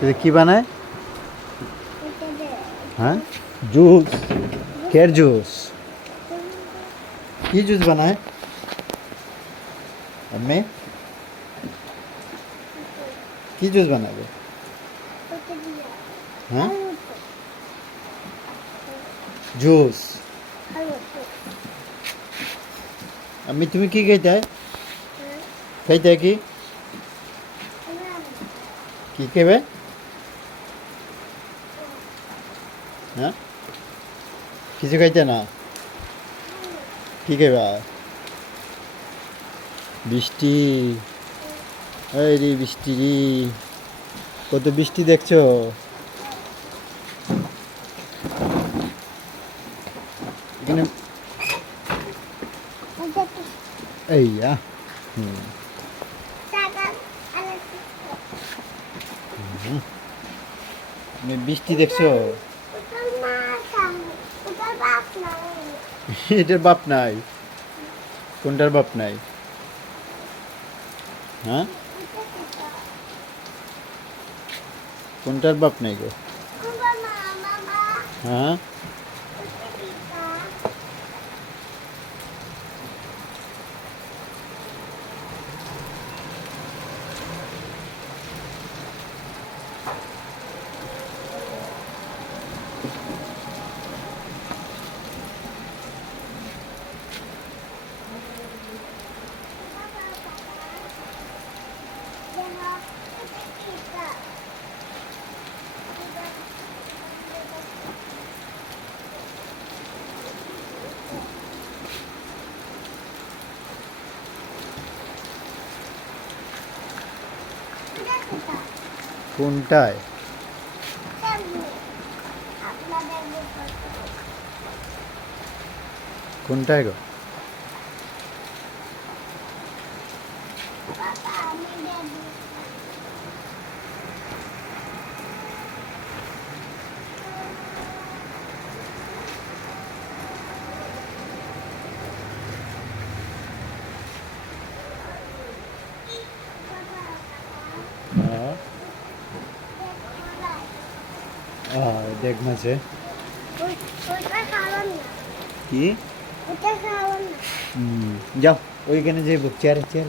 এটা কি বানায়? হ্যাঁ, জুস। কের জুস? কি জুস বানায় আম্মি? কি জুস বানাবে? হ্যাঁ, জুস। আম্মি তুমি কি খাইতে? খাইতে কি কি খাবে? হ্যাঁ, কিছু খাইতে না? কি খাইবা? বৃষ্টি। এই রে বৃষ্টি রে, কত বৃষ্টি দেখছো? এখানে এই তুমি বৃষ্টি দেখছো? এটার বাপ নাই। কোনটার বাপ নাই? হ্যাঁ, কোনটার বাপ নাই গো? হ্যাঁ, কোনটায়? কোনটায় গো? দেখ মাছে কি? যাও ওইখানে যাইব, চেয়ারে চেয়ার।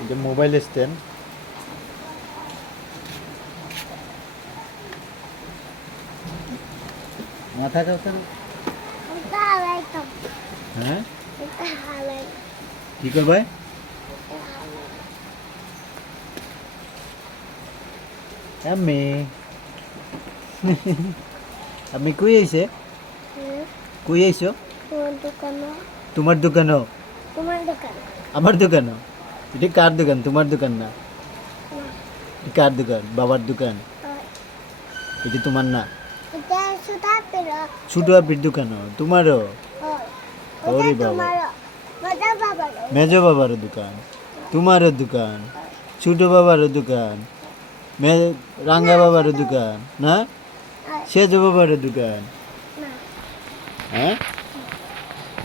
এটা মোবাইল স্ট্যান্ড। মাথা কাউকে না। হ্যাঁ, কি করবে? আমি আমি কই আইছে? কই আইছো? তোমার দোকানও? আমার দোকানও? এটা কার দোকান? তোমার দোকান না? কার দোকান? বাবার দোকান? এটা তোমার না? ছোট আপির দোকানও? তোমারও? ওরে বাবা, মেজো বাবারও দোকান, তোমারও দোকান, ছোট বাবারও দোকান, রাঙ্গা বাবারও দোকান না? সেজো বাবারও দোকান? হ্যাঁ,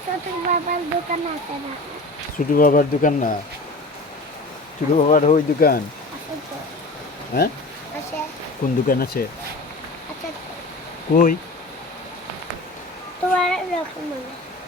ছোট বাবার দোকান না? ছোট বাবার ওই দোকান? হ্যাঁ, কোন দোকান আছে? কই?